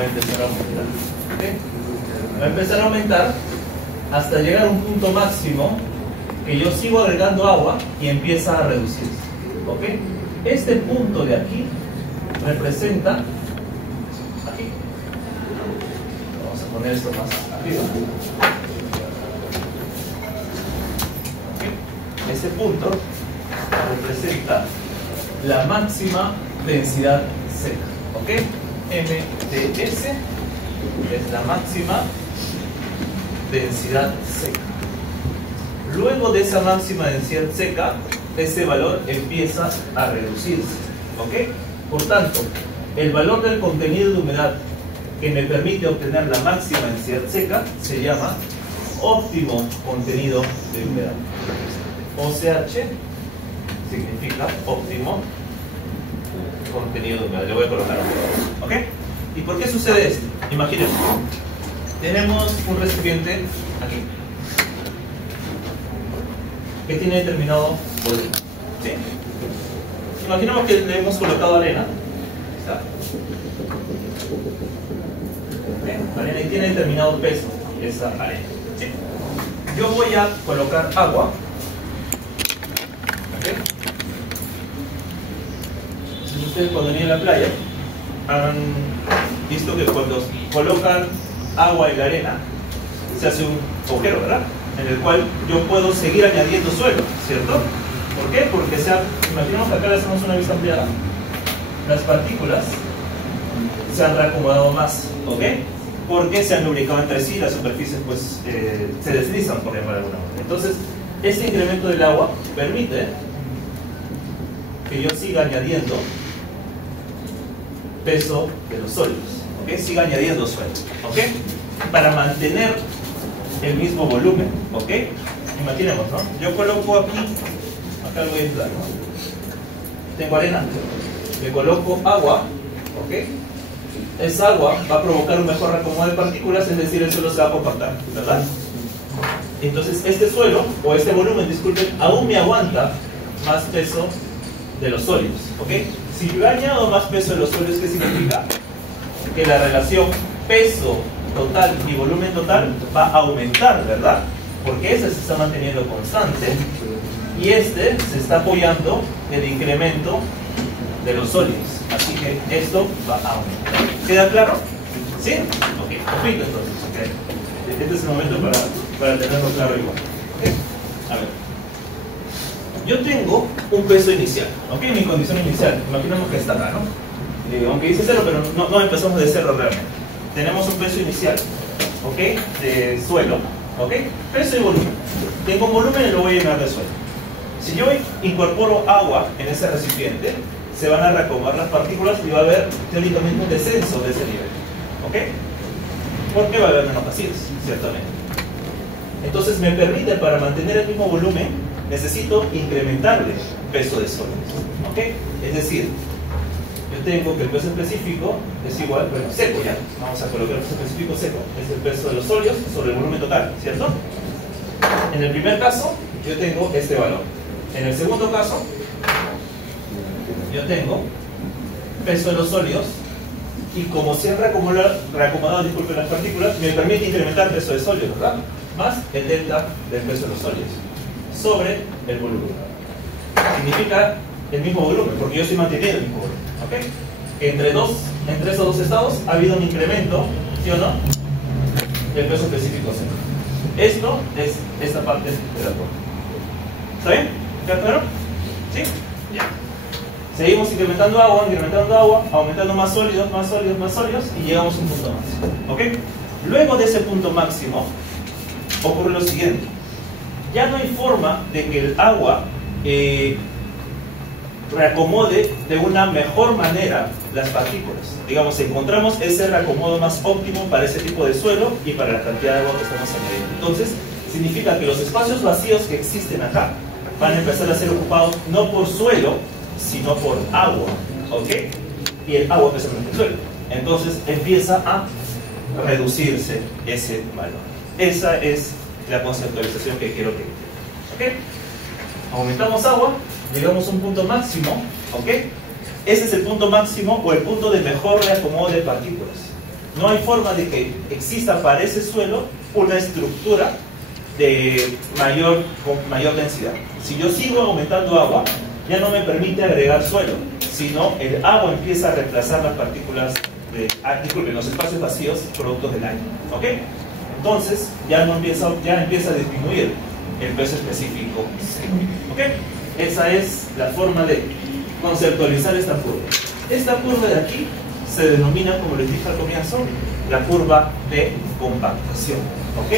va a empezar a aumentar. ¿Ok? Va a empezar a aumentar hasta llegar a un punto máximo que yo sigo agregando agua y empieza a reducirse. ¿Ok? Este punto de aquí representa aquí. Vamos a poner esto más arriba. ¿Ok? Ese punto representa la máxima densidad seca. ¿Ok? MDS es la máxima densidad seca. Luego de esa máxima densidad seca, ese valor empieza a reducirse. ¿Ok? Por tanto, el valor del contenido de humedad que me permite obtener la máxima densidad seca se llama óptimo contenido de humedad. OCH significa óptimo contenido de humedad. Le voy a colocar un. ¿Ok? ¿Y por qué sucede esto? Imaginemos, tenemos un recipiente aquí que tiene determinado volumen. ¿Sí? Imaginemos que le hemos colocado arena. ¿Está? Arena y tiene determinado peso esa arena. ¿Sí? Yo voy a colocar agua. ¿Okay? Si ustedes cuando vienen a la playa han visto que cuando colocan agua en la arena se hace un agujero, ¿verdad? En el cual yo puedo seguir añadiendo suelo, ¿cierto? ¿Por qué? Porque imaginemos que acá le hacemos una vista ampliada. Las partículas se han reacomodado más, ¿ok? Porque se han lubricado entre sí, las superficies pues se deslizan, por ejemplo, de alguna manera. Entonces, este incremento del agua permite que yo siga añadiendo peso de los sólidos, ¿ok? Siga añadiendo suelo, ¿ok? Para mantener el mismo volumen, ¿ok? Imaginemos, ¿no? Yo coloco aquí, acá lo voy a entrar, ¿no? Tengo arena, le coloco agua, ¿ok? Esa agua va a provocar un mejor reacomodo de partículas, es decir, el suelo se va a compactar, ¿verdad? Entonces, este suelo, o este volumen, disculpen, aún me aguanta más peso de los sólidos, ¿ok? Si yo añado más peso de los sólidos, ¿qué significa? Que la relación peso total y volumen total va a aumentar, ¿verdad? Porque ese se está manteniendo constante y este se está apoyando el incremento de los sólidos. Así que esto va a aumentar. ¿Queda claro? ¿Sí? Ok, perfecto entonces. Okay. Este es el momento para tenerlo claro igual. ¿Okay? A ver. Yo tengo un peso inicial, ¿ok? Mi condición inicial. Imaginemos que está acá, ¿no? Aunque dice cero, pero no empezamos de cero realmente. Tenemos un peso inicial, ¿ok? De suelo, ¿ok? Peso y volumen. Tengo un volumen y lo voy a llenar de suelo. Si yo incorporo agua en ese recipiente, se van a reacomodar las partículas y va a haber teóricamente un descenso de ese nivel, ¿ok? Porque va a haber menos vacíos, ciertamente. Entonces me permite, para mantener el mismo volumen, necesito incrementarle peso de sólidos, ¿ok? Es decir, yo tengo que el peso específico es igual, bueno, seco ya, vamos a colocar el peso específico seco, es el peso de los sólidos sobre el volumen total, ¿cierto? En el primer caso, yo tengo este valor. En el segundo caso, yo tengo peso de los sólidos y como se han reacomodado, disculpen, las partículas, me permite incrementar peso de sólidos, ¿verdad? Más el delta del peso de los sólidos sobre el volumen. Significa el mismo volumen, porque yo estoy manteniendo el mismo volumen, ¿ok? Entre esos dos estados ha habido un incremento, ¿sí o no? Del peso específico seco. Esto es esta parte de la curva. ¿Está bien? ¿Está claro? ¿Sí? Ya. Seguimos incrementando agua, aumentando más sólidos, más sólidos, más sólidos, y llegamos a un punto máximo, ¿ok? Luego de ese punto máximo, ocurre lo siguiente. Ya no hay forma de que el agua reacomode de una mejor manera las partículas. Digamos, encontramos ese reacomodo más óptimo para ese tipo de suelo y para la cantidad de agua que estamos añadiendo. Entonces, significa que los espacios vacíos que existen acá van a empezar a ser ocupados no por suelo, sino por agua, ¿ok? Y el agua pesa menos que el suelo. Entonces, empieza a reducirse ese valor. Esa es la conceptualización que quiero que entiendan, ¿ok? Aumentamos agua, llegamos a un punto máximo, ¿ok? Ese es el punto máximo o el punto de mejor reacomodo de partículas. No hay forma de que exista para ese suelo una estructura con mayor densidad. Si yo sigo aumentando agua, ya no me permite agregar suelo, sino el agua empieza a reemplazar las partículas disculpen, los espacios vacíos productos del aire. ¿Ok? Entonces ya empieza a disminuir el peso específico. ¿Ok? Esa es la forma de conceptualizar esta curva. Esta curva de aquí se denomina, como les dije al comienzo, la curva de compactación. ¿Ok?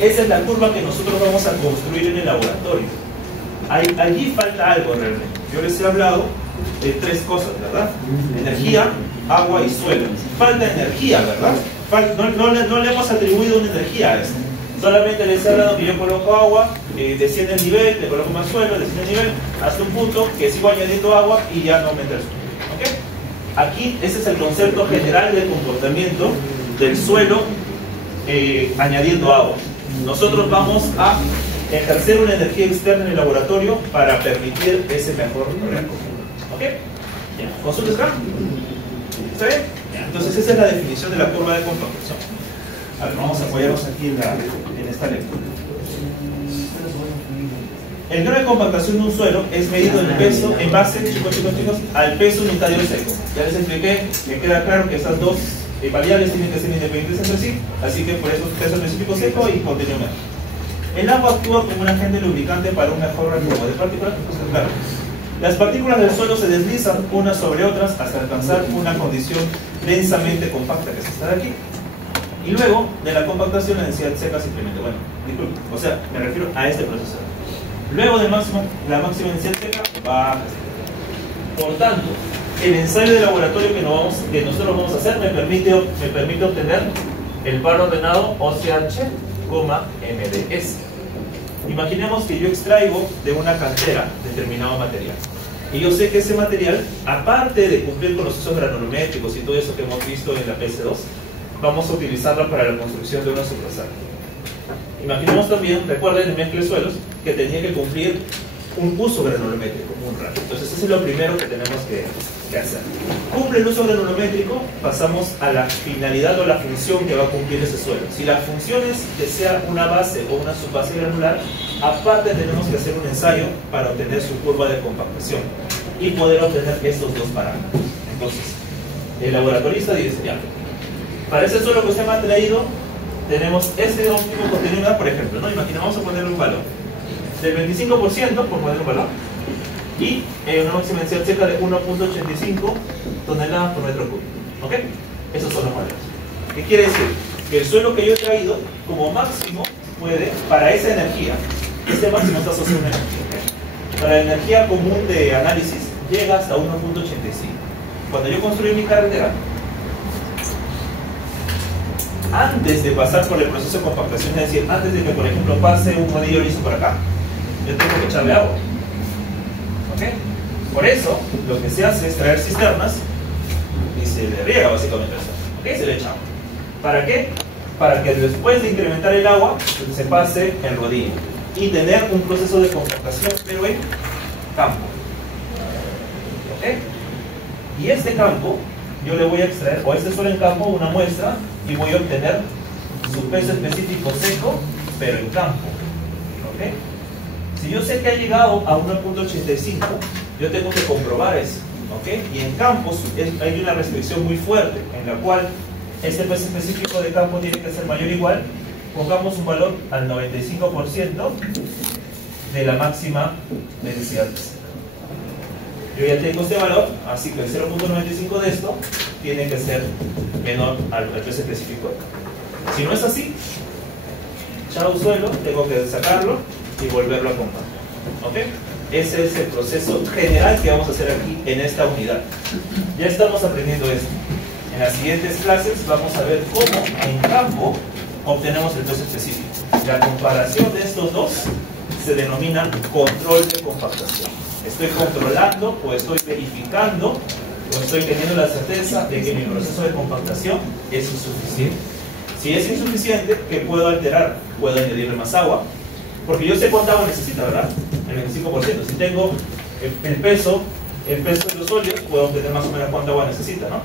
Esa es la curva que nosotros vamos a construir en el laboratorio. Allí falta algo realmente. Yo les he hablado de tres cosas, ¿verdad? Energía, agua y suelo. Falta energía, ¿verdad? No le hemos atribuido una energía a esto. Solamente les he hablado que yo coloco agua, desciende el nivel, le coloco más suelo, desciende el nivel, hasta un punto que sigo añadiendo agua y ya no aumenta el suelo. ¿Ok? Aquí, ese es el concepto general del comportamiento del suelo añadiendo agua. Nosotros vamos a ejercer una energía externa en el laboratorio para permitir ese mejor recurso. ¿Ok? Ya. ¿Consultas acá? ¿Está bien? Ya. Entonces esa es la definición de la curva de compactación. A ver, vamos a apoyarnos aquí en esta lectura. El grado de compactación de un suelo es medido en peso en base, chicos, al peso unitario seco. Ya les expliqué, me queda claro que estas dos variables tienen que ser independientes entre sí, así que por eso peso específico seco y contenido medio. El agua actúa como un agente lubricante para un mejor removo de partículas. Entonces, claro, las partículas del suelo se deslizan unas sobre otras hasta alcanzar una condición densamente compacta, que es esta de aquí. Y luego de la compactación, la densidad seca simplemente, bueno, disculpe, o sea, me refiero a este proceso. Luego de la máxima densidad seca baja. Por tanto, el ensayo de laboratorio que nosotros vamos a hacer me permite obtener el par ordenado OCH, MDS. Imaginemos que yo extraigo de una cantera determinado material. Y yo sé que ese material, aparte de cumplir con los usos granulométricos y todo eso que hemos visto en la PC2, vamos a utilizarlo para la construcción de una sucursal. Imaginemos también, recuerden en mezcla de suelos, que tenía que cumplir un uso granulométrico, un RAN. Entonces eso es lo primero que tenemos que hacer. Cumple el uso granulométrico, pasamos a la finalidad o la función que va a cumplir ese suelo. Si la función es que sea una base o una subbase granular, aparte tenemos que hacer un ensayo para obtener su curva de compactación y poder obtener estos dos parámetros. Entonces, el laboratorista dice, ya, para ese suelo que usted me ha traído, tenemos este óptimo contenido, por ejemplo, ¿no? Imaginamos a ponerle un valor del 25%, por poner un valor, y una máxima densidad seca de 1.85 toneladas por metro cúbico. ¿Ok? Esos son los valores. ¿Qué quiere decir? Que el suelo que yo he traído, como máximo, puede, para esa energía, este máximo está asociado a una energía. Para la energía común de análisis, llega hasta 1.85. Cuando yo construí mi carretera, antes de pasar por el proceso de compactación, es decir, antes de que, por ejemplo, pase un rodillo liso por acá, yo tengo que echarle agua. ¿Ok? Por eso, lo que se hace es traer cisternas y se le riega básicamente eso. ¿Ok? Se le echa agua. ¿Para qué? Para que después de incrementar el agua, se pase el rodillo y tener un proceso de compactación, pero en campo. ¿Ok? Y este campo, yo le voy a extraer, o este suelo en campo, una muestra, y voy a obtener su peso específico seco, pero en campo. ¿Ok? Si yo sé que ha llegado a 1.85, yo tengo que comprobar eso. ¿Ok? Y en campos hay una restricción muy fuerte, en la cual ese peso específico de campo tiene que ser mayor o igual. Pongamos un valor al 95% de la máxima densidad. Yo ya tengo este valor, así que el 0.95 de esto tiene que ser menor al peso específico de campo. Si no es así, chao suelo, tengo que sacarlo y volverlo a compactar. ¿Ok? Ese es el proceso general que vamos a hacer aquí en esta unidad. Ya estamos aprendiendo esto. En las siguientes clases vamos a ver cómo en campo obtenemos el peso específico. La comparación de estos dos se denomina control de compactación. Estoy controlando o estoy verificando o estoy teniendo la certeza de que mi proceso de compactación es insuficiente. Si es insuficiente, ¿qué puedo alterar? Puedo añadirle más agua, porque yo sé cuánta agua necesita, ¿verdad? El 25%. Si tengo el peso de los óleos, puedo obtener más o menos cuánta agua necesita, ¿no?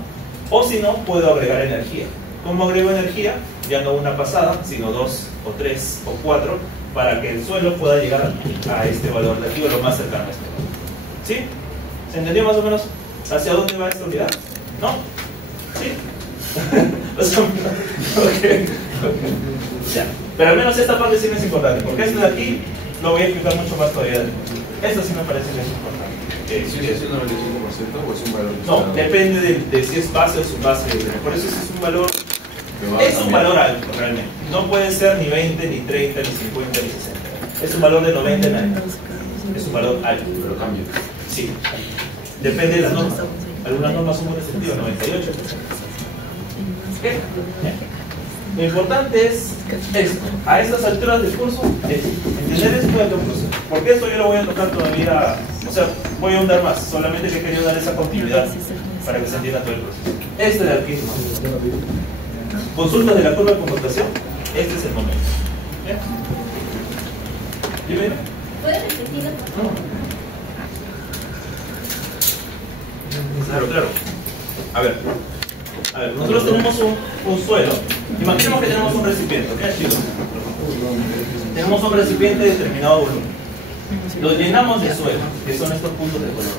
O si no, puedo agregar energía. ¿Cómo agrego energía? Ya no una pasada, sino 2 o 3 o 4, para que el suelo pueda llegar a este valor de aquí o lo más cercano a este valor. ¿Sí? ¿Se entendió más o menos hacia dónde va esta unidad? ¿No? ¿Sí? Okay. Ya. Pero al menos esta parte sí me es importante, porque esto de aquí lo voy a explicar mucho más todavía. Esto sí me parece que es importante. ¿Es un 95% o es un valor? No, depende de si es base o subbase. Por eso es un valor. Es un valor alto realmente. No puede ser ni 20, ni 30, ni 50, ni 60. Es un valor de 90 en adelante. Es un valor alto. Pero cambia. Sí. Depende de las normas. Algunas normas son muy restrictivas, 98. ¿Qué? Lo importante es esto. A estas alturas del curso, entender esto de conclusión. Porque esto yo lo voy a tocar todavía. O sea, voy a ahondar más. Solamente que he querido dar esa continuidad para que se entienda todo el proceso. Este de aquí. Consultas de la curva de conmutación. Este es el momento. ¿Ya? ¿Dime? ¿Puedes repetirlo? Claro, claro. A ver, nosotros tenemos un suelo. Imaginemos que tenemos un recipiente, ¿ok, chicos? Tenemos un recipiente de determinado volumen. Lo llenamos de suelo, que son estos puntos de color.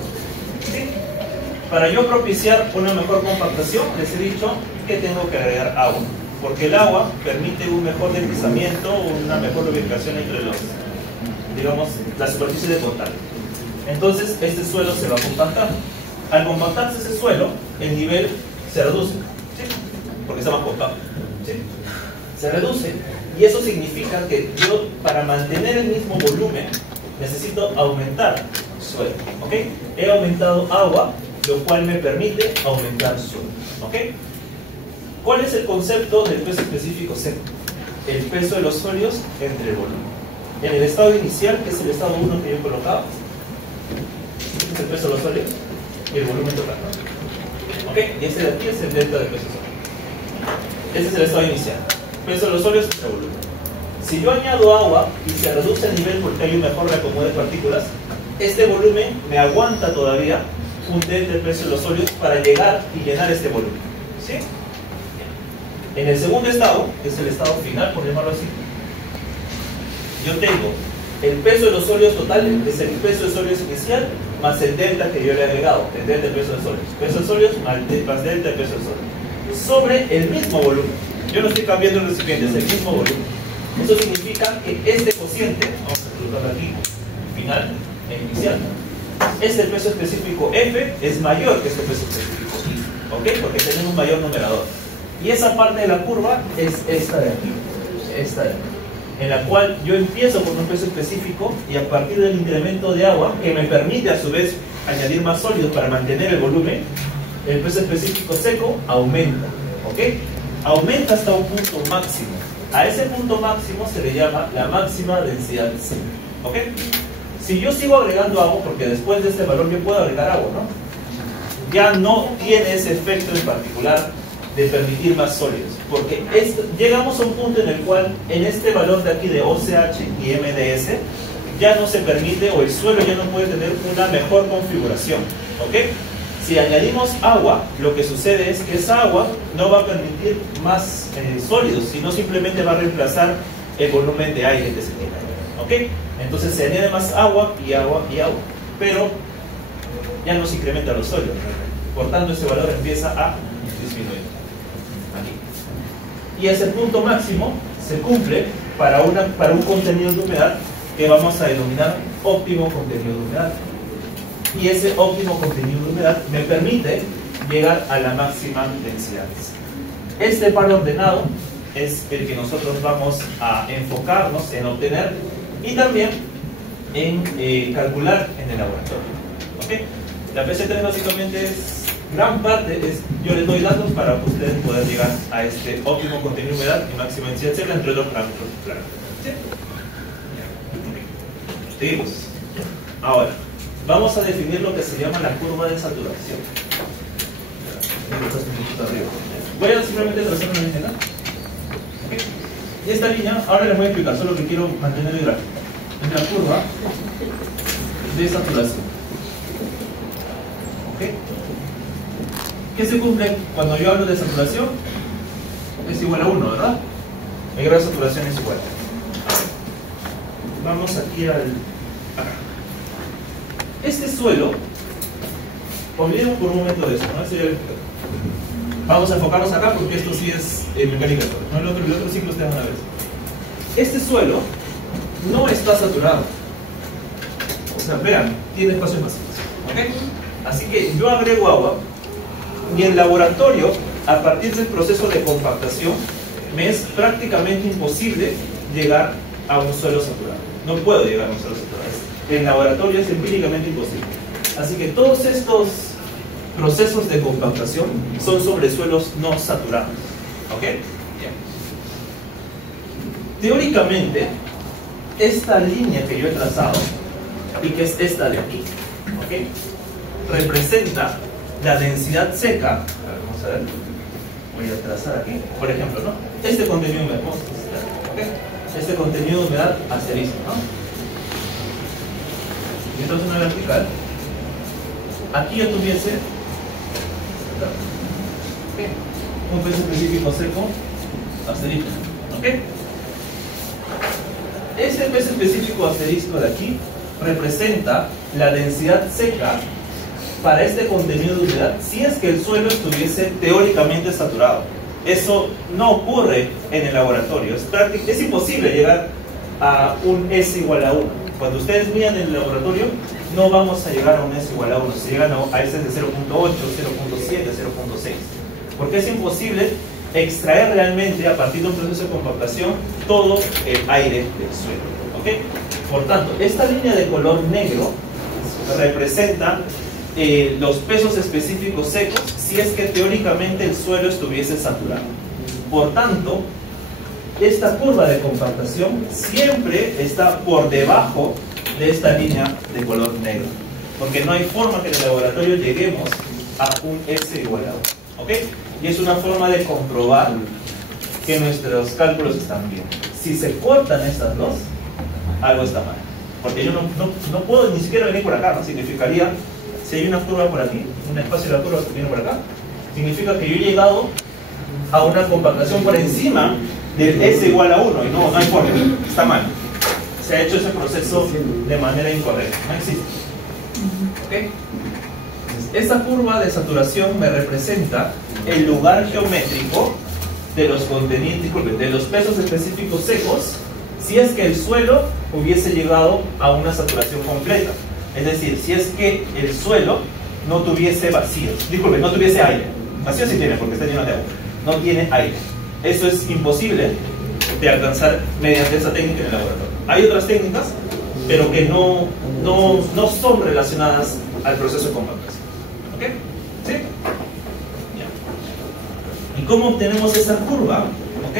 ¿Sí? Para yo propiciar una mejor compactación, les he dicho que tengo que agregar agua. Porque el agua permite un mejor deslizamiento, una mejor lubricación entre los, digamos, la superficie de contacto. Entonces, este suelo se va a compactar. Al compactarse ese suelo, el nivel se reduce, ¿sí? Porque está más compacto, ¿sí? Se reduce, y eso significa que yo, para mantener el mismo volumen, necesito aumentar suelo, ¿ok? He aumentado agua, lo cual me permite aumentar suelo, ¿ok? ¿Cuál es el concepto del peso específico seco? El peso de los sólidos entre el volumen. En el estado inicial, que es el estado 1 que yo he colocado, es el peso de los sólidos y el volumen total. ¿Ok? Y ese de aquí es el delta de peso sólido. Ese es el estado inicial. Peso de los sólidos entre volumen. Si yo añado agua y se reduce el nivel porque hay un mejor reacomodo de partículas, este volumen me aguanta todavía un delta de peso de los sólidos para llegar y llenar este volumen. ¿Sí? En el segundo estado, que es el estado final, por llamarlo así, yo tengo el peso de los sólidos totales, que es el peso de sólidos inicial, más el delta que yo le he agregado, el delta de peso de sólidos. Peso de sólidos más delta de peso de sólidos. Sobre el mismo volumen. Yo no estoy cambiando el recipiente, es el mismo volumen. Eso significa que este cociente, vamos a colocarlo aquí, final e inicial, este peso específico F es mayor que este peso específico I, ¿ok? Porque tenemos un mayor numerador. Y esa parte de la curva es esta de aquí, esta de aquí, en la cual yo empiezo con un peso específico y a partir del incremento de agua, que me permite a su vez añadir más sólidos para mantener el volumen, el peso específico seco aumenta, ¿ok? Aumenta hasta un punto máximo. A ese punto máximo se le llama la máxima densidad seca, ¿ok? Si yo sigo agregando agua, porque después de este valor yo puedo agregar agua, ¿no? Ya no tiene ese efecto en particular de permitir más sólidos, porque llegamos a un punto en el cual en este valor de aquí de OCH y MDS ya no se permite, o el suelo ya no puede tener una mejor configuración, ¿ok? Si añadimos agua, lo que sucede es que esa agua no va a permitir más sólidos, sino simplemente va a reemplazar el volumen de aire que se tiene, ¿ok? Entonces se añade más agua y agua y agua, pero ya no se incrementan los sólidos, por tanto ese valor empieza a disminuir. Y ese punto máximo se cumple para un contenido de humedad que vamos a denominar óptimo contenido de humedad. Y ese óptimo contenido de humedad me permite llegar a la máxima densidad. Este par ordenado es el que nosotros vamos a enfocarnos en obtener y también en calcular en el laboratorio. ¿Okay? La PC3 básicamente es gran parte es, yo les doy datos para que ustedes puedan llegar a este óptimo contenido de humedad y máxima densidad seca entre dos parámetros. Claro. ¿Sí? Seguimos. Ahora, vamos a definir lo que se llama la curva de saturación. Voy a simplemente trazar una línea. ¿Okay? Y esta línea, ahora les voy a explicar, solo que quiero mantener el gráfico. Es la curva de saturación. ¿Okay? ¿Qué se cumple cuando yo hablo de saturación? es igual a 1, ¿verdad? El grado de saturación es igual. Vamos aquí al... Este suelo, olvidemos por un momento de eso, ¿no? Vamos a enfocarnos acá porque esto sí es mecánica, ¿no? El otro ciclo ustedes van a ver. Este suelo no está saturado. O sea, vean, tiene espacios vacíos, ¿ok? Así que yo agrego agua y en laboratorio, a partir del proceso de compactación, me es prácticamente imposible llegar a un suelo saturado. No puedo llegar a un suelo saturado. En laboratorio es empíricamente imposible. Así que todos estos procesos de compactación son sobre suelos no saturados. ¿Ok? Bien. Teóricamente, esta línea que yo he trazado, y que es esta de aquí, ¿ok?, representa la densidad seca. A ver, vamos a ver. Voy a trazar aquí, por ejemplo, ¿no? Este contenido de humedad, ¿ok? Este contenido de humedad asterisco, ¿no? Y entonces una vertical. Aquí yo tuviese un peso específico seco asterisco, ¿ok? Este peso específico asterisco de aquí representa la densidad seca para este contenido de humedad si es que el suelo estuviese teóricamente saturado. Eso no ocurre en el laboratorio. Es imposible llegar a un S igual a 1. Cuando ustedes miran en el laboratorio, no vamos a llegar a un S igual a 1. Se llegan a S de 0.8, 0.7, 0.6. Porque es imposible extraer realmente, a partir de un proceso de compactación, todo el aire del suelo. ¿Ok? Por tanto, esta línea de color negro representa los pesos específicos secos si es que teóricamente el suelo estuviese saturado. Por tanto, esta curva de compactación siempre está por debajo de esta línea de color negro, porque no hay forma que en el laboratorio lleguemos a un S igual a 1. ¿Ok? Y es una forma de comprobar que nuestros cálculos están bien. Si se cortan estas dos, algo está mal, porque yo no puedo ni siquiera venir por acá, ¿no? Significaría, si hay una curva por aquí, un espacio de la curva que viene por acá, significa que yo he llegado a una compactación por encima del S igual a 1, y no hay forma, está mal. Se ha hecho ese proceso de manera incorrecta, no existe. ¿Ok? Esta curva de saturación me representa el lugar geométrico de los contenidos, disculpen, de los pesos específicos secos, si es que el suelo hubiese llegado a una saturación completa. Es decir, si es que el suelo no tuviese vacíos, disculpen, no tuviese aire. Vacío sí tiene, porque está lleno de agua. No tiene aire. Eso es imposible de alcanzar mediante esa técnica en el laboratorio. Hay otras técnicas, pero que no son relacionadas al proceso de compactación. ¿Ok? ¿Sí? Ya. ¿Y cómo obtenemos esa curva? ¿Ok?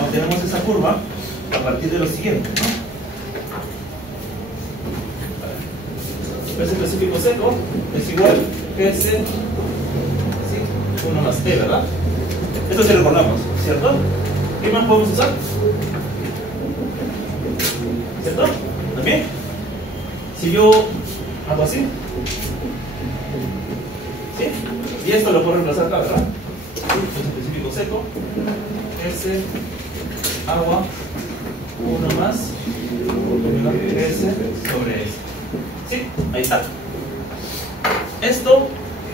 Obtenemos esa curva a partir de lo siguiente, ¿no? Peso específico seco es igual que S, ¿sí? 1 más T, ¿verdad? Esto sí recordamos, ¿cierto? ¿Qué más podemos usar? ¿Cierto? ¿También? Si yo hago así, ¿sí? Y esto lo puedo reemplazar acá, ¿verdad? Peso específico seco, S, agua, 1 más S sobre S. ¿Sí? Ahí está. Esto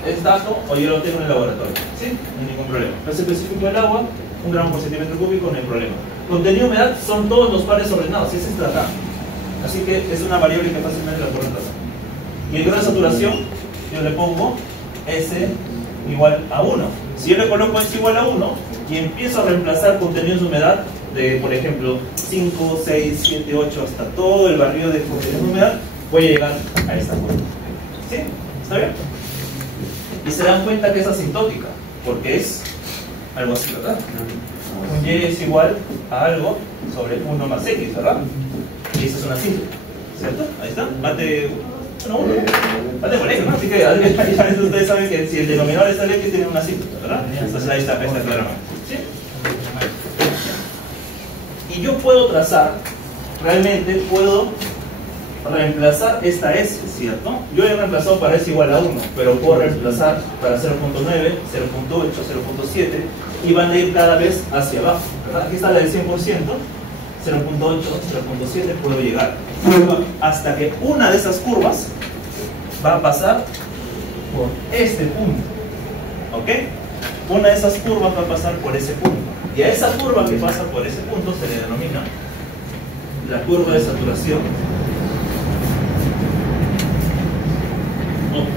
es dato o yo lo tengo en el laboratorio. ¿Sí? No hay ningún problema. Peso específico del agua, 1 gramo por centímetro cúbico, no hay problema. Contenido de humedad son todos los pares ordenados, es este de acá. Así que es una variable que fácilmente la puedo reemplazar. Y el grado de saturación, yo le pongo S igual a 1. Si yo le coloco S igual a 1 y empiezo a reemplazar contenidos de humedad de, por ejemplo, 5, 6, 7, 8, hasta todo el barrido de contenidos de humedad, voy a llegar a esta curva. ¿Sí? ¿Está bien? Y se dan cuenta que es asintótica, porque es algo así, ¿verdad? Un Y es igual a algo sobre 1 más X, ¿verdad? Y eso es una síntoma, ¿cierto? Ahí está. Mate 1, 1. Mate por X, ¿no? Así que a veces ustedes saben que si el denominador está X, tiene una síntoma, ¿verdad? Entonces ahí está claramente. ¿Sí? Y yo puedo trazar, realmente puedo reemplazar esta S, ¿cierto? Yo he reemplazado para S igual a 1, pero puedo reemplazar para 0.9, 0.8, 0.7 y van a ir cada vez hacia abajo, ¿verdad? Aquí está la del 100%, 0.8, 0.7 puedo llegar hasta que una de esas curvas va a pasar por este punto, ¿ok? Una de esas curvas va a pasar por ese punto y a esa curva que pasa por ese punto se le denomina la curva de saturación óptima.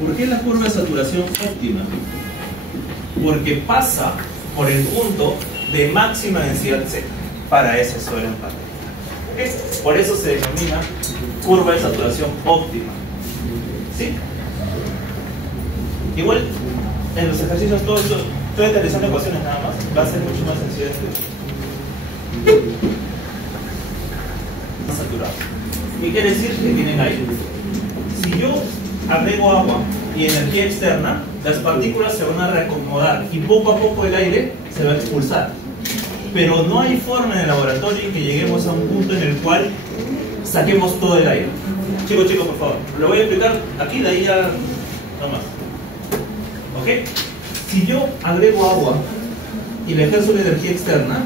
¿Por qué la curva de saturación óptima? Porque pasa por el punto de máxima densidad seca para ese suelo en pantalla. ¿Okay? Por eso se denomina curva de saturación óptima. ¿Sí? Igual en los ejercicios todo esto, estoy aterrizando ecuaciones nada más, va a ser mucho más sencillo de escribir. Saturado. ¿Qué quiere decir? Que tienen aire. Si yo agrego agua y energía externa, las partículas se van a reacomodar y poco a poco el aire se va a expulsar. Pero no hay forma en el laboratorio que lleguemos a un punto en el cual saquemos todo el aire. Chicos, por favor, lo voy a explicar aquí, de ahí ya no más. ¿Ok? Si yo agrego agua y le ejerzo una energía externa,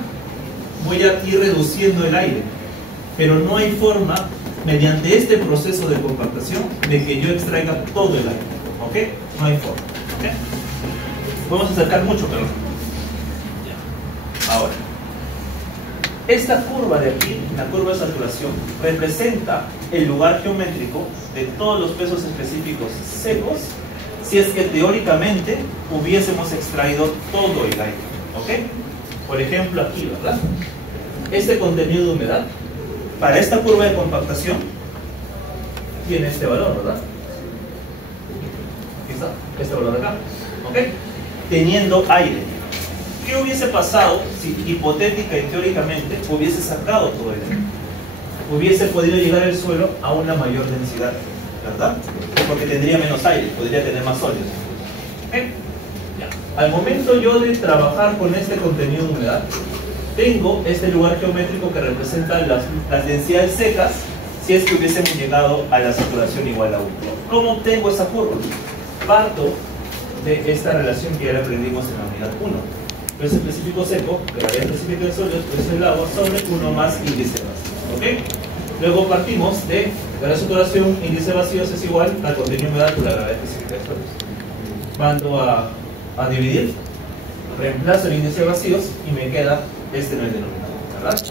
voy a ir reduciendo el aire. Pero no hay forma, mediante este proceso de compactación, de que yo extraiga todo el aire. ¿Ok? No hay forma. ¿Ok? Podemos acercar mucho, pero ya. Ahora, esta curva de aquí, la curva de saturación, representa el lugar geométrico de todos los pesos específicos secos, si es que teóricamente hubiésemos extraído todo el aire. ¿Ok? Por ejemplo, aquí, ¿verdad? Este contenido de humedad, para esta curva de compactación, tiene este valor, ¿verdad? Aquí está, este valor de acá. ¿Ok? Teniendo aire. ¿Qué hubiese pasado si hipotética y teóricamente hubiese sacado todo el aire? Hubiese podido llegar el suelo a una mayor densidad, ¿verdad? Porque tendría menos aire, podría tener más sólidos. ¿Okay? Ya. Al momento yo de trabajar con este contenido de humedad, tengo este lugar geométrico que representa las densidades secas si es que hubiésemos llegado a la saturación igual a 1. ¿Cómo obtengo esa curva? Parto de esta relación que ya la aprendimos en la unidad 1. Precio específico seco, gravedad específica de sólidos, precio del agua sobre 1 más índice vacío. ¿Ok? Luego partimos de la saturación, índice vacíos es igual al contenido de humedad por la gravedad específica de sólidos. Mando a dividir, reemplazo el índice de vacíos y me queda este en el denominador, ¿verdad?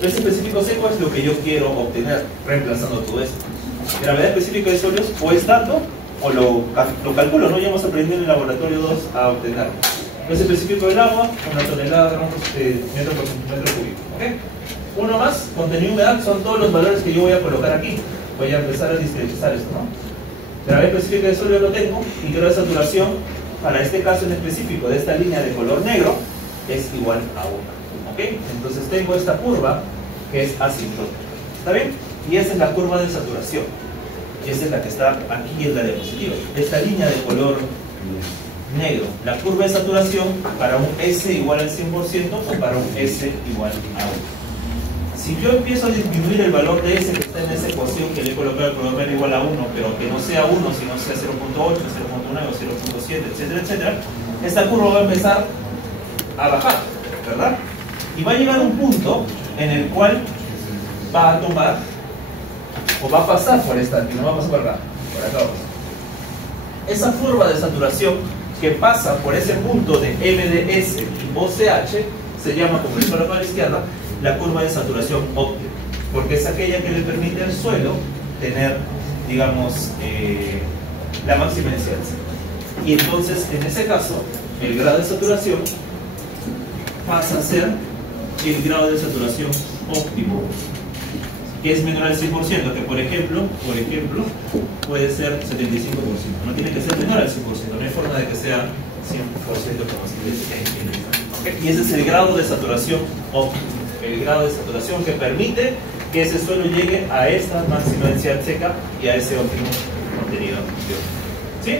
Precio específico seco es lo que yo quiero obtener reemplazando todo esto. Gravedad específica de sólidos o es tanto o lo calculo, ¿no? Ya hemos aprendido en el laboratorio 2 a obtenerlo. Precio específico del agua, 1 tonelada gramos metro por centímetro cúbico. ¿Ok? Uno más, contenido de humedad, son todos los valores que yo voy a colocar aquí. Voy a empezar a discretizar esto, ¿no? Gravedad específica de sólido lo tengo y grado de saturación, para este caso en específico de esta línea de color negro, es igual a 1. ¿Ok? Entonces tengo esta curva que es asintótica. ¿Está bien? Y esa es la curva de saturación. Y esta es la que está aquí en la diapositiva. Esta línea de color negro, la curva de saturación para un S igual al 100% o para un S igual a 1. Si yo empiezo a disminuir el valor de S que está en esa ecuación que le he colocado el color verde igual a 1, pero que no sea 1, sino sea 0.8, 0.9 o 0.7, etcétera, etcétera, esta curva va a empezar a bajar, ¿verdad? Y va a llegar a un punto en el cual va a tomar o va a pasar por esta, no va a pasar por acá, por acá vamos. Esa curva de saturación que pasa por ese punto de MDS y OCH se llama, como les coloco a la izquierda, la curva de saturación óptima, porque es aquella que le permite al suelo tener, digamos, la máxima densidad. Y entonces, en ese caso, el grado de saturación pasa a ser el grado de saturación óptimo, que es menor al 100%, que por ejemplo, puede ser 75%. No tiene que ser menor al 100%, no hay forma de que sea 100% como se dice. ¿Okay? Y ese es el grado de saturación óptimo, el grado de saturación que permite que ese suelo llegue a esta máxima densidad seca y a ese óptimo contenido. ¿Sí? Sí.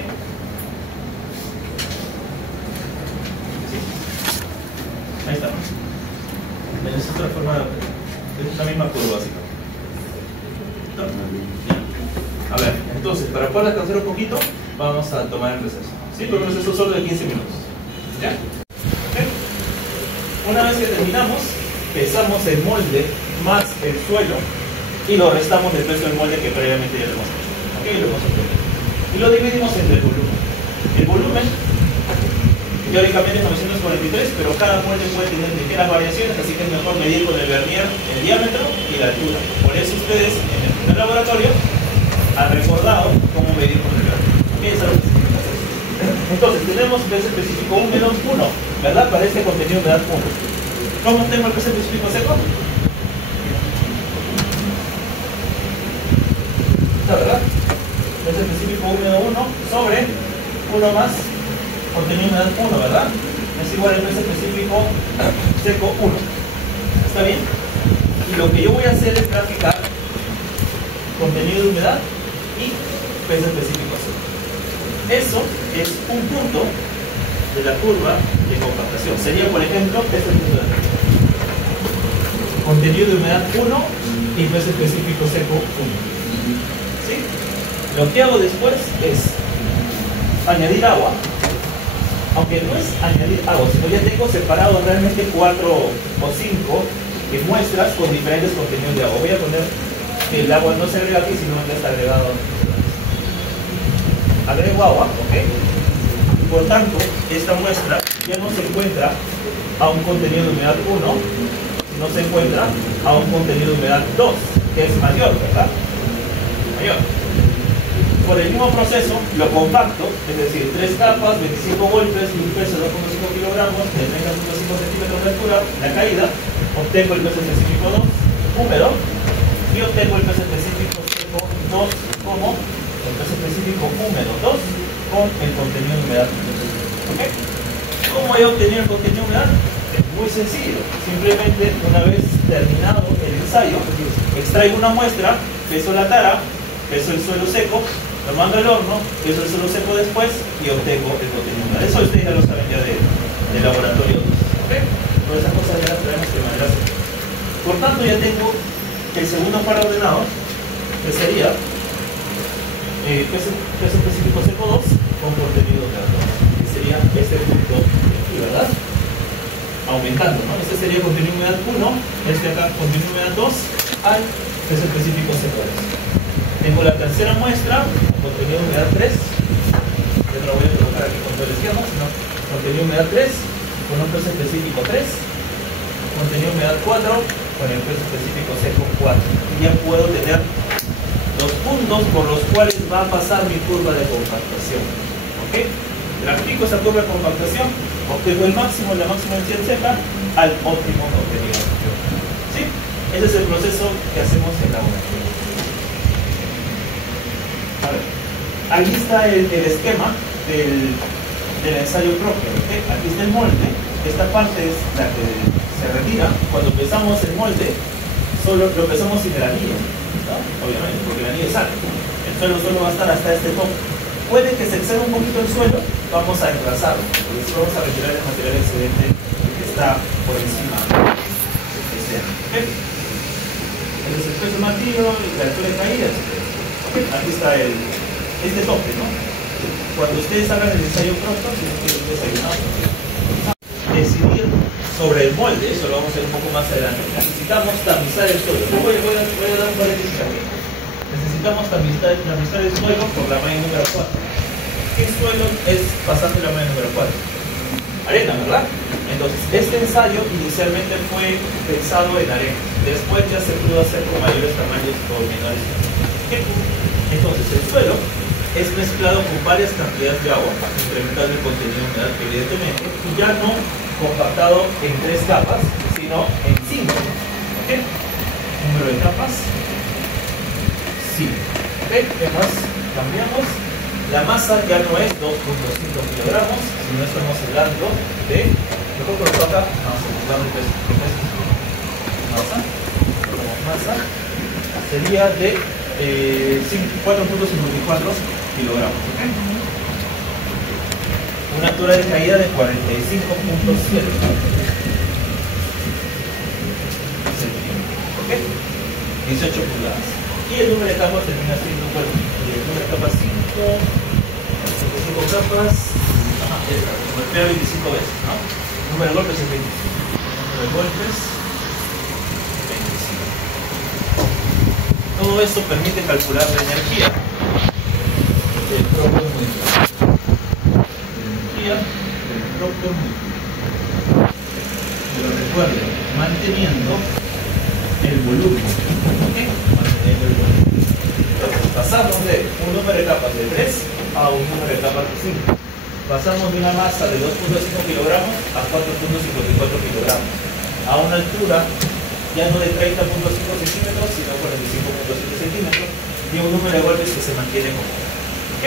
Ahí está. Esa es otra forma de aprender. La misma curva básicamente. A ver, entonces, para poder descansar un poquito, vamos a tomar el receso. ¿Sí? Pero un receso solo de 15 minutos. ¿Ya? ¿Okay? Una vez que terminamos, pesamos el molde más el suelo y lo restamos del peso del molde que previamente ya lo hemos hecho. ¿Ok? Lo hemos obtenido. Y lo dividimos entre el volumen. El volumen, teóricamente es 943, pero cada molde puede tener ligeras variaciones, así que es mejor medir con el vernier el diámetro y la altura. Por eso ustedes en el primer laboratorio han recordado cómo medir con el vernier. ¿Ok? Entonces tenemos peso específico húmedo 1, ¿verdad? Para este contenido de humedad 1. ¿Cómo tengo el peso específico seco? ¿Está verdad? Peso específico húmedo 1 sobre 1 más contenido de humedad 1, ¿verdad? Es igual al peso específico seco 1. ¿Está bien? Y lo que yo voy a hacer es graficar contenido de humedad y peso específico seco. Eso es un punto de la curva de compactación. Sería, por ejemplo, este punto de aquí. Contenido de humedad 1 y peso específico seco 1. ¿Sí? Lo que hago después es añadir agua. Aunque no es añadir agua, sino ya tengo separados realmente 4 o 5 muestras con diferentes contenidos de agua. Voy a poner que el agua no se agrega aquí, sino ya está agregado. Agrego agua, ¿ok? Por tanto, esta muestra ya no se encuentra a un contenido de humedad 1, sino se encuentra a un contenido de humedad 2, que es mayor, ¿verdad? Mayor. Por el mismo proceso, lo compacto, es decir, 3 capas, 25 golpes, un peso de 2,5 kilogramos, de 30,5 centímetros de altura, la caída, obtengo el peso específico 2, húmedo, y obtengo el peso específico seco 2 como el peso específico húmedo 2 con el contenido de humedad. ¿Ok? ¿Cómo he obtenido el contenido de humedad? Es muy sencillo. Simplemente una vez terminado el ensayo, extraigo una muestra, peso la tara, peso el suelo seco, lo mando al horno, peso el suelo seco después y obtengo el contenido de humedad. Eso ustedes ya lo saben ya de laboratorio 2. ¿Ok? Todas esas cosas ya las traemos de manera sencilla. Por tanto, ya tengo el segundo par ordenado, que sería peso específico seco 2 con contenido de humedad 2, que sería este punto de aquí, ¿verdad? Aumentando, ¿no? Este sería contenido de humedad 1, este acá contenido de humedad 2 al peso específico seco 2. Tengo la tercera muestra, contenido de humedad 3, yo no lo voy a colocar aquí con todo el esquema, sino contenido de humedad 3 con un peso específico 3, contenido de humedad 4 con el peso específico seco 4. Y ya puedo tener los puntos por los cuales va a pasar mi curva de compactación. ¿Ok? Grafico esa curva de compactación, obtengo el máximo, la máxima densidad seca al óptimo contenido. ¿Sí? Ese es el proceso que hacemos en laboratorio. A ver, aquí está el esquema del ensayo propio. ¿Okay? Aquí está el molde. Esta parte es la que se retira. Cuando pesamos el molde, solo lo pesamos sin el anillo, ¿no? Obviamente, porque el anillo es alto. El suelo solo va a estar hasta este tope. Puede que se exceda un poquito el suelo, vamos a engrasarlo. Vamos a retirar el material excedente que está por encima de este. ¿Okay? Entonces el peso martillo, la altura de caída, ¿okay? Aquí está este tope, ¿no? Cuando ustedes hagan el ensayo pronto, si no quieren desayunar, decidir sobre el molde, eso lo vamos a hacer un poco más adelante. Necesitamos tamizar el suelo. Yo voy a dar un paréntesis aquí. Necesitamos tamizar el suelo por la malla número 4. ¿Qué suelo es pasando la malla número 4? Arena, ¿verdad? Entonces, este ensayo inicialmente fue pensado en arena. Después ya se pudo hacer con mayores tamaños o menores. ¿Okay? Entonces, el suelo es mezclado con varias cantidades de agua, incrementando el contenido de humedad, evidentemente, y ya no compactado en 3 capas, sino en 5. ¿Okay? Número de capas, 5. ¿Okay? ¿Qué más? Cambiamos. La masa ya no es 2.5 kilogramos, sino estamos hablando de, mejor por acá, vamos a buscar el peso. Masa sería de 4.54 kilogramos. ¿Okay? Una altura de caída de 45.7 centímetros. ¿Okay? 18 pulgadas. Y el número de capas termina siendo, bueno, el número de capas 5 capas, golpea 25 veces, ¿no? El número de golpes es 25. El número de golpes, 25. Todo esto permite calcular la energía del propio modificador. Energía del propio modificador. Pero recuerden, manteniendo el volumen. ¿Ok? Manteniendo el volumen. Entonces, pasamos de un número de capas de 3 a un número de capas de 5. Pasamos de una masa de 2.5 kilogramos a 4.54 kilogramos. A una altura ya no de 30.5 centímetros, sino 45.7 centímetros, y un número de golpes que se mantiene como. ¿Ok?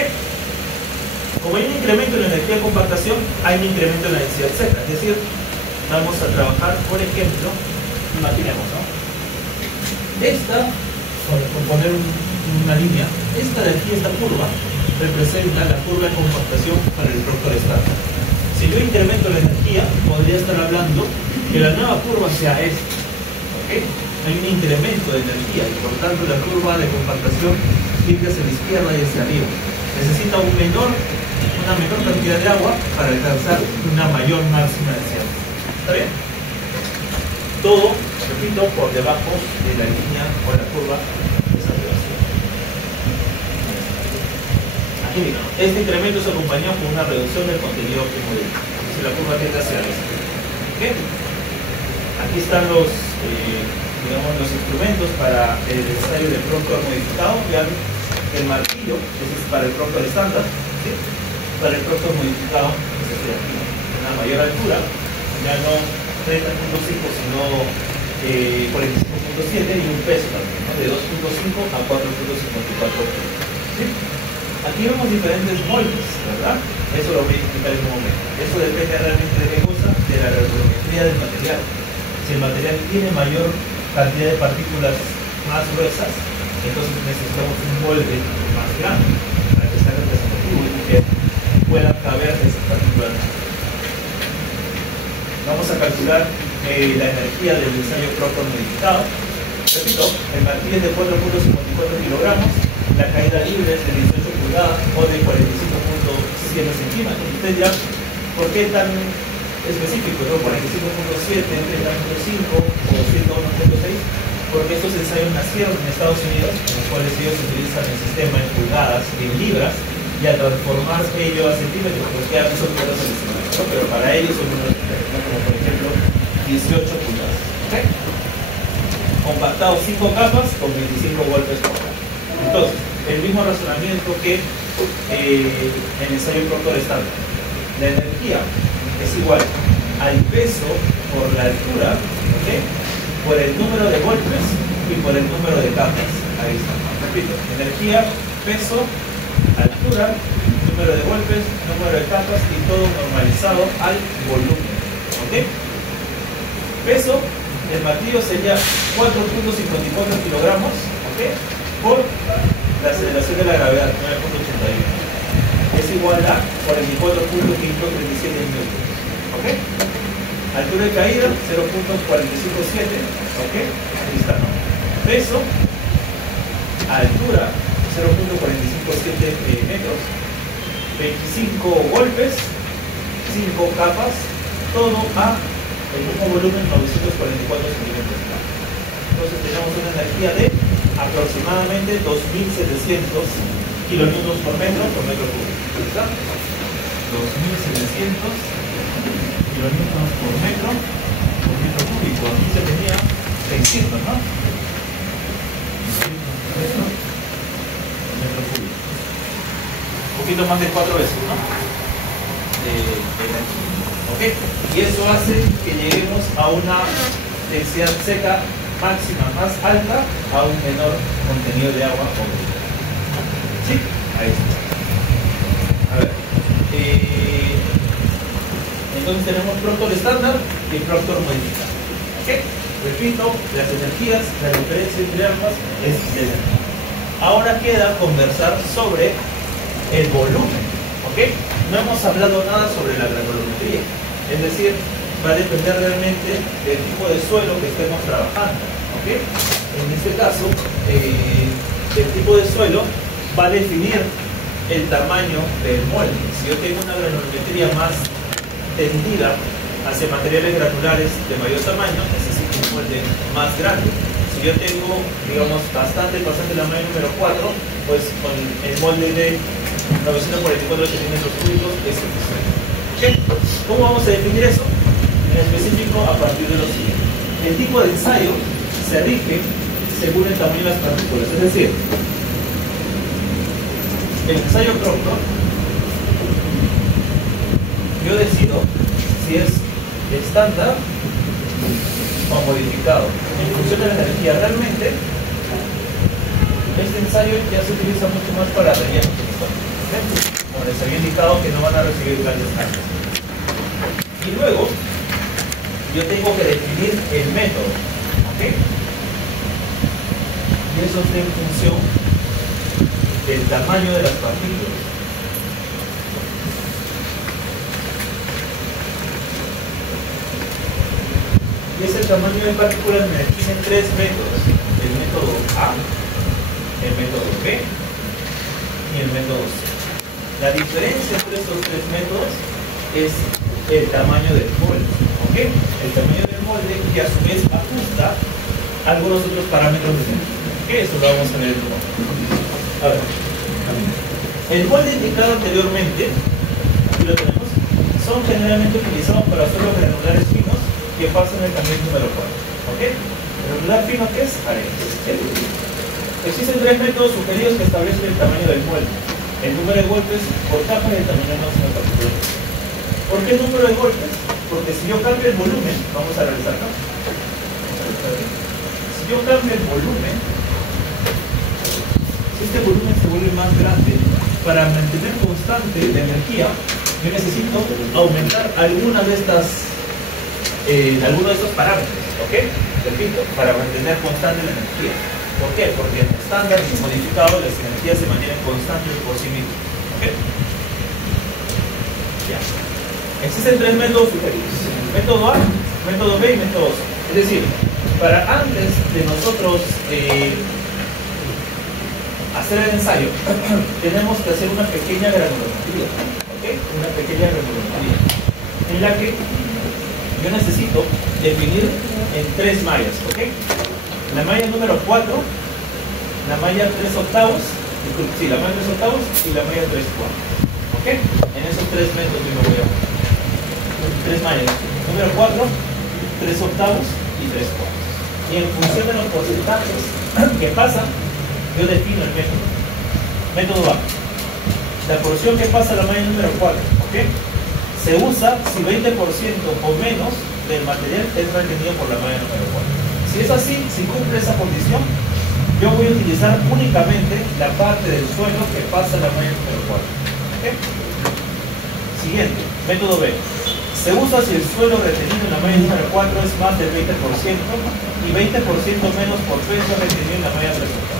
Como hay un incremento en la energía de compactación, hay un incremento en la densidad seca. Es decir, vamos a trabajar, por ejemplo, imaginemos, ¿no? Esta, por poner una línea, esta de aquí, esta curva, representa la curva de compactación para el Proctor estándar. Si yo incremento la energía, podría estar hablando que la nueva curva sea esta. ¿Okay? Hay un incremento de energía y por tanto la curva de compactación tiende hacia la izquierda y hacia arriba. Necesita una menor cantidad de agua para alcanzar una mayor máxima densidad. ¿Está bien? Todo, repito, por debajo de la línea o la curva de saturación. Aquí mira, este incremento es acompañado por una reducción del contenido óptimo de agua. Si la curva tiende hacia la izquierda. ¿Okay? Aquí están los instrumentos para el ensayo del Proctor modificado. Vean el martillo, ese es para el Proctor estándar. ¿Sí? Para el Proctor modificado, ese es aquí, una mayor altura, ya no 30.5 sino 45.7 y un peso también, ¿no? De 2.5 a 4.54. ¿Sí? Aquí vemos diferentes moldes, ¿verdad? Eso lo voy a explicar en un momento. Eso depende realmente de qué cosa, de la granulometría del material. Si el material tiene mayor cantidad de partículas más gruesas, entonces necesitamos un molde más grande para que sea representativo y que puedan caber esas partículas. Vamos a calcular la energía del ensayo Proctor modificado. Repito, el martillo es de 4.54 kilogramos, la caída libre es de 18 pulgadas o de 45.7 centímetros. Usted dirá, ¿por qué tan específico? ¿No? 45.7, 30.5 o 101.6? Porque estos ensayos nacieron en Estados Unidos, en los cuales ellos utilizan el sistema en pulgadas y en libras, y al transformar ello a centímetros, pues quedan esos números en centímetros, ¿no? Pero para ellos son números diferentes, ¿no? Como por ejemplo 18 pulgadas. ¿Okay? Compactado 5 capas con 25 golpes por hora. Entonces, el mismo razonamiento que el ensayo Proctor estándar. La energía es igual al peso por la altura, ¿okay? Por el número de golpes y por el número de capas. Ahí está. Repito, energía, peso, altura, número de golpes, número de capas y todo normalizado al volumen. ¿Ok? Peso, el martillo sería 4.54 kilogramos, ¿ok? Por la aceleración de la gravedad, 9.81. Es igual a 44.537 newtons. ¿Ok? Altura de caída, 0.457. ¿Ok? Ahí está, ¿no? Peso, altura, 0.457 metros. 25 golpes, 5 capas, todo a el mismo volumen, 944 centímetros. Entonces tenemos una energía de aproximadamente 2.700 kilonewtons por metro cúbico. ¿Está? 2.700 kilonewtons por metro cúbico. Aquí se tenía 600, ¿no? 600 metro cúbico. Un poquito más de 4 veces, ¿no? De energía. ¿Ok? Y eso hace que lleguemos a una densidad seca máxima más alta a un menor contenido de agua. ¿Sí? Ahí está. A ver. Entonces tenemos Proctor estándar y Proctor modificado. ¿Ok? Repito, las energías, la diferencia entre ambas es de energía. Ahora queda conversar sobre el volumen. ¿Ok? No hemos hablado nada sobre la granulometría. Es decir, va a depender realmente del tipo de suelo que estemos trabajando. ¿Ok? en este caso, el tipo de suelo va a definir el tamaño del molde. Si yo tengo una granulometría más tendida hacia materiales granulares de mayor tamaño, necesito un molde más grande. Si yo tengo, digamos, bastante tamaño número 4, pues con el molde de 944 centímetros cúbicos es suficiente. ¿Okay? ¿Cómo vamos a definir eso? En específico, a partir de lo siguiente. El tipo de ensayo se rige según el tamaño de las partículas, es decir, el ensayo Proctor, yo decido si es estándar o modificado en función de la energía. Realmente este ensayo ya se utiliza mucho más para rellenos químicos, como les había indicado, que no van a recibir grandes cargas. Y luego yo tengo que definir el método, ¿ok? Y eso está en función del tamaño de las partículas. Y ese tamaño de partículas me define tres métodos: el método A, el método B y el método C. La diferencia entre estos tres métodos es el tamaño del molde, ¿ok? El tamaño del molde, que a su vez ajusta algunos otros parámetros de energía, ¿ok? Eso lo vamos a ver en un momento. A ver, el molde indicado anteriormente, aquí lo tenemos, son generalmente utilizados para suelos granulares finos que pasan el camión número 4, ¿ok? Granular fino, ¿qué es? Arena, ¿sí? Existen tres métodos sugeridos que establecen el tamaño del molde: el número de golpes por capa y el tamaño máximo de partículas. ¿Por qué el número de golpes? Porque si yo cambio el volumen, vamos a realizar acá. Si yo cambio el volumen, si este volumen se vuelve más grande, para mantener constante la energía, yo necesito aumentar alguno de estos parámetros, ¿ok? Repito, para mantener constante la energía. ¿Por qué? Porque en estándar y modificado las energías se mantienen constantes por sí mismas, ¿ok? Ya. Existen tres métodos sugeridos: método A, método B y método C. Es decir, para antes de nosotros hacer el ensayo, tenemos que hacer una pequeña granulometría, ¿ok? Una pequeña granulometría en la que yo necesito definir en tres mallas, ¿ok? La malla número 4, la malla 3/8, sí, la malla 3/8 y la malla 3/4, ¿ok? En esos tres métodos yo me voy a tres mallas: número 4, 3/8 y 3/4. Y en función de los porcentajes que pasan, yo defino el método. Método A: la porción que pasa a la malla número 4, ¿ok? Se usa si 20% o menos del material es retenido por la malla número 4. Si es así, si cumple esa condición, yo voy a utilizar únicamente la parte del suelo que pasa a la malla número 4, ¿ok? Siguiente, método B: se usa si el suelo retenido en la malla número 4 es más del 20% y 20% menos por peso retenido en la malla 3/8.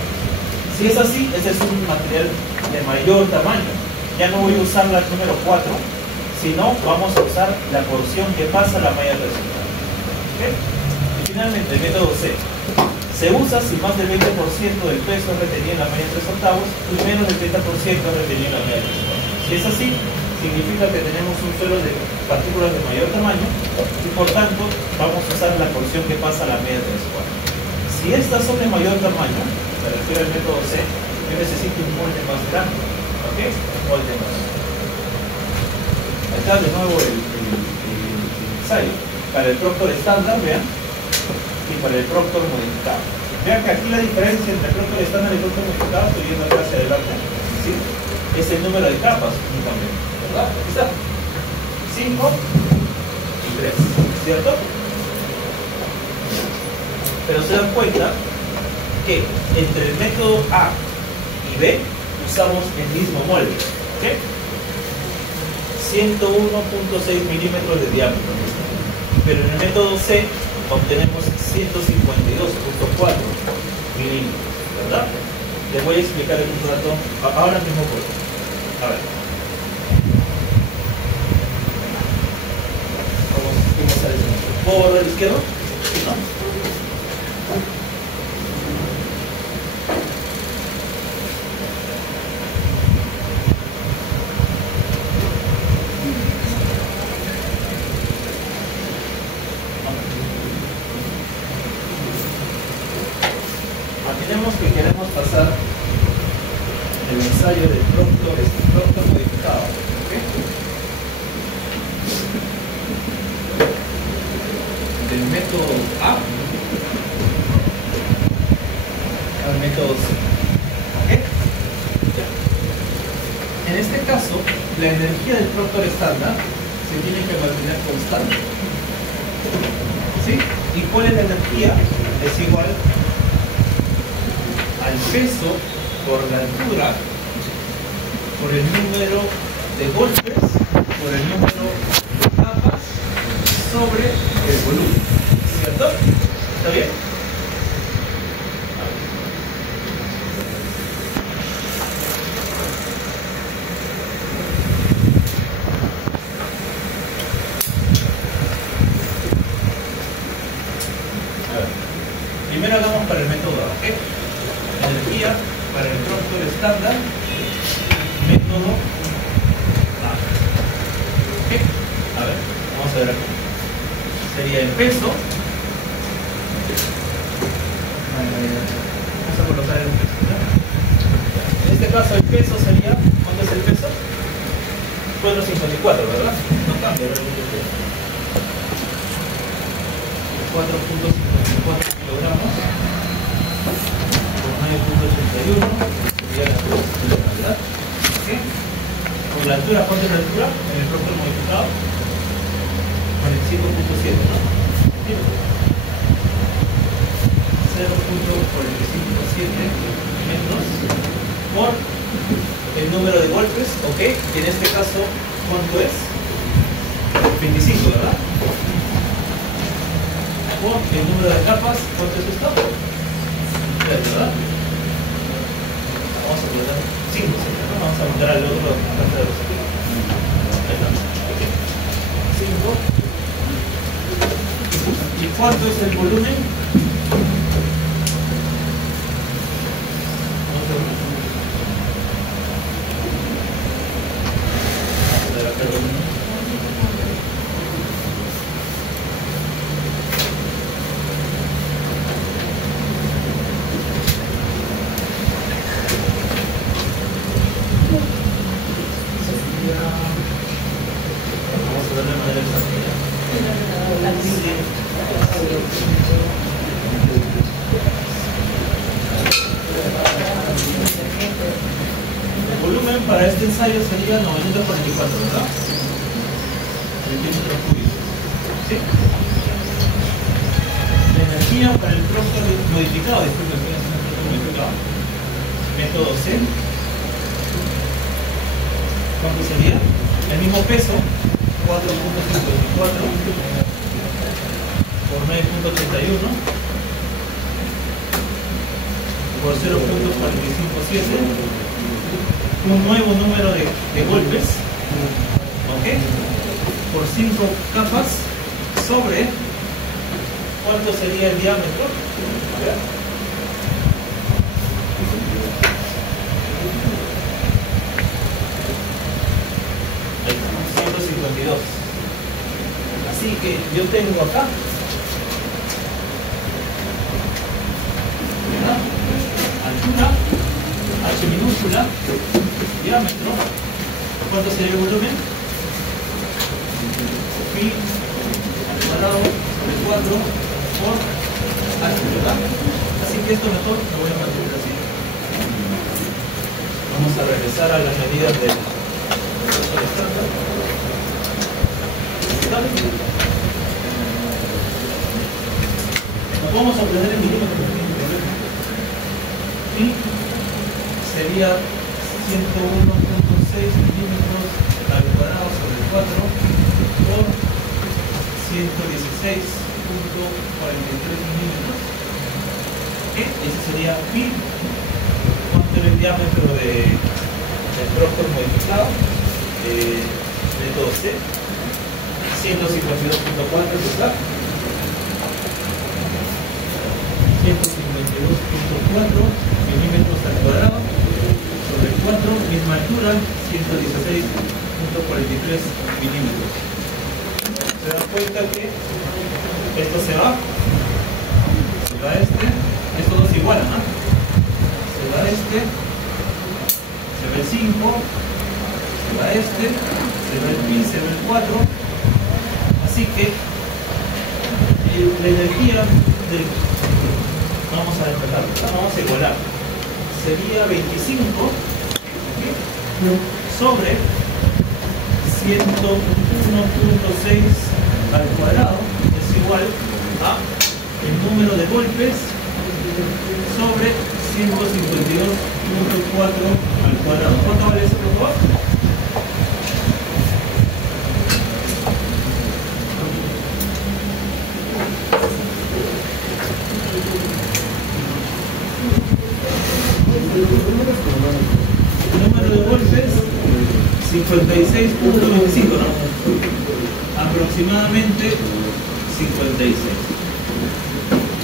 Si es así, ese es un material de mayor tamaño. Ya no voy a usar la número 4, sino vamos a usar la porción que pasa a la malla 3/8. ¿Okay? Y finalmente, el método C: se usa si más del 20% del peso es retenido en la malla 3/8 y menos del 30% es retenido en la malla 3/8. Si es así, significa que tenemos un suelo de partículas de mayor tamaño y por tanto vamos a usar la porción que pasa a la malla 3/4. Si estas son de mayor tamaño, me refiero al método C, yo necesito un molde más grande, ¿ok? Un molde más. Ahí está de nuevo el ensayo. Para el Proctor estándar, vean, y para el Proctor modificado. Vean que aquí la diferencia entre el Proctor estándar y el Proctor modificado, estoy viendo acá hacia adelante, ¿sí? Es el número de capas únicamente, ¿verdad? Aquí está. 5 y 3, ¿cierto? Pero se dan cuenta que entre el método A y B usamos el mismo molde, ¿ok? 101.6 milímetros de diámetro. Pero en el método C obtenemos 152.4 milímetros, ¿verdad? Les voy a explicar en un rato, ahora mismo por qué. A ver. Vamos a ver. ¿Puedo borrar el izquierdo? Sí, ¿no? Proctor modificado. ¿Okay? Del método A al método C. ¿Okay? En este caso, la energía del Proctor estándar se tiene que mantener constante. ¿Sí? ¿Y cuál es la energía? Es igual al peso por la altura, por el número de golpes, por el número de capas sobre el volumen. ¿Cierto? ¿Está bien? Primero hagamos para el método A, ¿ok? Energía para el Proctor estándar, método A. ¿Ok? A ver, vamos a ver aquí. Sería el peso. Vamos a colocar el peso, ¿ya? En este caso el peso sería, ¿cuánto es el peso? 4.54, ¿verdad? No cambia realmente. 4.54 kilogramos por 9.81 sería la ¿verdad? ¿Okay? Por la altura, ¿cuánto es la altura? En el Proctor modificado 45.7, ¿no? 0.45.7 metros por el número de golpes, ¿ok? Y en este caso, ¿cuánto es? 25, ¿verdad? Por el número de capas, ¿cuánto es esto? 3, ¿verdad? Vamos a colocar 5, ¿no? Vamos a montar al otro aparte de los aquí. Ahí está. Okay. 5. ¿Y cuánto es el volumen? Vamos a ver acá el volumen. El volumen para este ensayo sería 944, ¿verdad? Centímetros cúbicos. ¿Sí? La energía para el Proctor modificado, disculpen, modificado, método C. ¿Cuánto sería? El mismo peso, 4.54 por 9.81 por 0.457, un nuevo número de golpes, ¿ok? Por 5 capas sobre, ¿cuánto sería el diámetro? A ver. Ahí está, 152. Así que yo tengo acá, ¿verdad? Altura, H minúscula, diámetro, ¿cuánto sería el volumen? Pi al cuadrado sobre 4 por H, ¿verdad? Así que esto mejor lo voy a mantener así. Vamos a regresar a las medidas del estándar. Nos vamos a obtener en milímetros. Y sería 101.6 milímetros al cuadrado sobre 4 por 116.43 milímetros. ¿Okay? Ese sería pi. ¿Cuánto es el diámetro del Proctor modificado? Método C. 152.4, ¿verdad? 152.4 milímetros al cuadrado sobre 4, misma altura, 116.43 milímetros. Se dan cuenta que esto se va este, estos dos igualan, ¿no? Se va este, se ve el 5, se va este, se va el pi, se va el 4. Así que la energía del... Vamos a despejarlo, vamos a igualar. Sería 25, ¿okay?, sobre 101.6 al cuadrado es igual a el número de golpes sobre 152.4 al cuadrado. ¿Cuánto vale eso, por favor? El número de golpes 56.25, ¿no? Aproximadamente 56.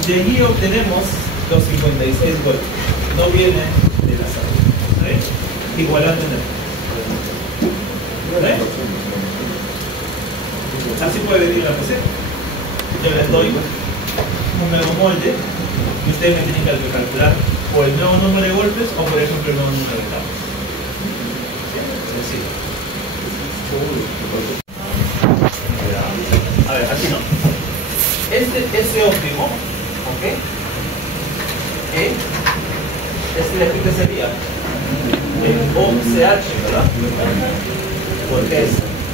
De allí obtenemos los 56 golpes. No viene de la sala. ¿Sí? Igualando energía. ¿Sí? Así puede venir la PC. Yo les doy un nuevo molde y ustedes me tienen que calcular o el nuevo número de golpes o por ejemplo el nuevo número de campos. Sencillo. A ver, aquí no. Este óptimo, ¿ok? Este de aquí que sería el OCH, ¿verdad? Porque es,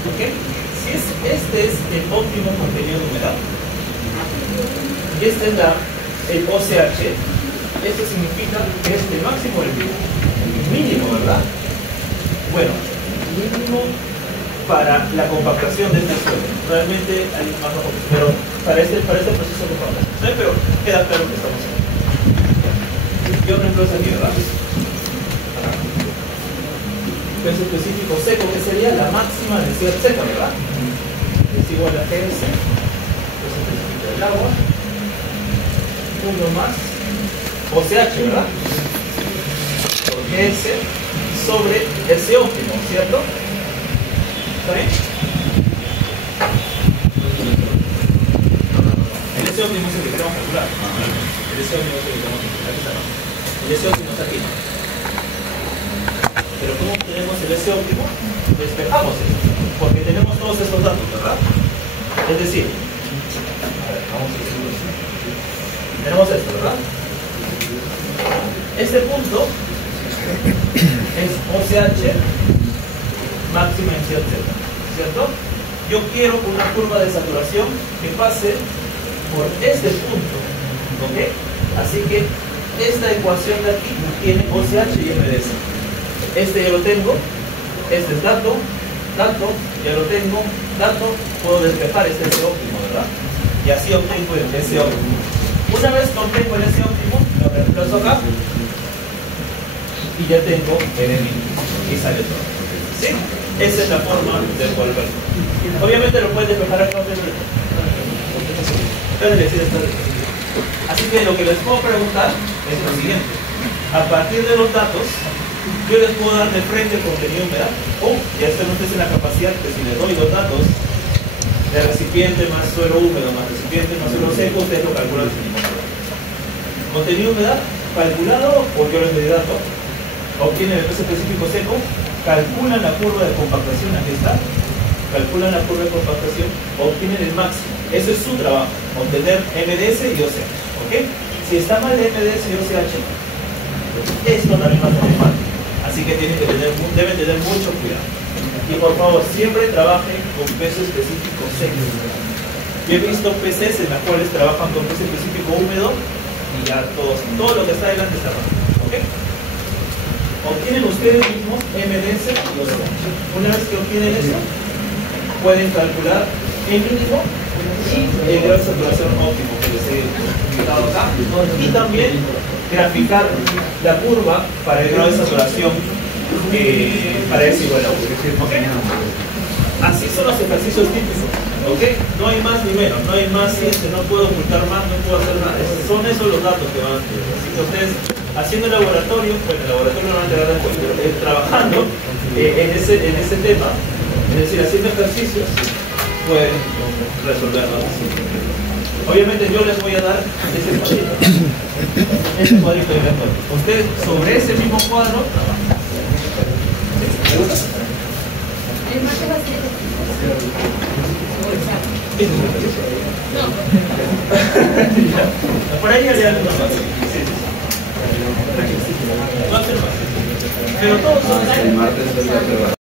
¿ok? Si este es el óptimo contenido de humedad y este es el OCH, esto significa que es el máximo del mínimo, ¿verdad? Bueno, mínimo para la compactación de este suelo. Realmente hay más bajo, pero para este proceso de compactación. ¿Sí? Pero queda claro que estamos haciendo. Yo reemplazo aquí, ¿verdad? Peso específico seco, que sería la máxima densidad seca, ¿verdad? Es igual a GS, peso específico del agua, 1 más OCH, ¿verdad? Por GS sobre ese óptimo, ¿cierto? ¿Está bien? El S óptimo es el que queremos calcular. El S óptimo es el que queremos calcular. Aquí está, ¿no? El S óptimo está aquí, ¿no? Pero ¿cómo tenemos el S óptimo? Despejamos esto, porque tenemos todos estos datos, ¿verdad? Es decir, a ver, vamos a decirlo así. Tenemos esto, ¿verdad? Este punto es OCH máxima densidad Z, ¿cierto? Yo quiero una curva de saturación que pase por este punto, ¿ok? Así que esta ecuación de aquí tiene OCH y MDS. Este ya lo tengo, este es dato, ya lo tengo, dato, puedo despejar este S óptimo, ¿verdad? Y así obtengo el S óptimo. Una vez que obtengo el S óptimo, lo reemplazo acá y ya tengo el mínimo y sale todo. ¿Sí? Esa es la forma de volver. Obviamente lo puedes despejar acá. Así que lo que les puedo preguntar es lo siguiente. A partir de los datos, yo les puedo dar de frente el contenido de humedad, o ya están ustedes en la capacidad que si les doy los datos de recipiente más suelo húmedo más recipiente más suelo seco, ustedes lo calculan sin ningún problema. Contenido de humedad calculado, o yo les doy datos, obtienen el peso específico seco, calculan la curva de compactación, aquí está, calculan la curva de compactación, obtienen el máximo. Eso es su trabajo, obtener MDS y OCH, ¿ok? Si está mal de MDS y OCH, esto también va a tener mal. Así que deben tener mucho cuidado. Y por favor, siempre trabajen con peso específico seco. Yo he visto PCs en las cuales trabajan con peso específico húmedo y ya todo lo que está adelante está mal, ¿ok? Obtienen ustedes mismos MDS y OCH. Una vez que obtienen eso, pueden calcular el mínimo y el grado de saturación óptimo que les he indicado acá, y también graficar la curva para el grado de saturación para ese igual a 1. ¿Okay? Así son los ejercicios típicos, ¿ok? No hay más ni menos, no hay más ciencia, no puedo ocultar más, no puedo hacer nada. Son esos los datos que van a tener. Así que ustedes, haciendo el laboratorio, bueno, el laboratorio no van a entregar después, pero trabajando en ese tema, es decir, haciendo ejercicios, pueden resolverlo. Obviamente yo les voy a dar ese cuadrito de retorno. Ustedes sobre ese mismo cuadro trabajan. ¿Me gusta? Por ahí ya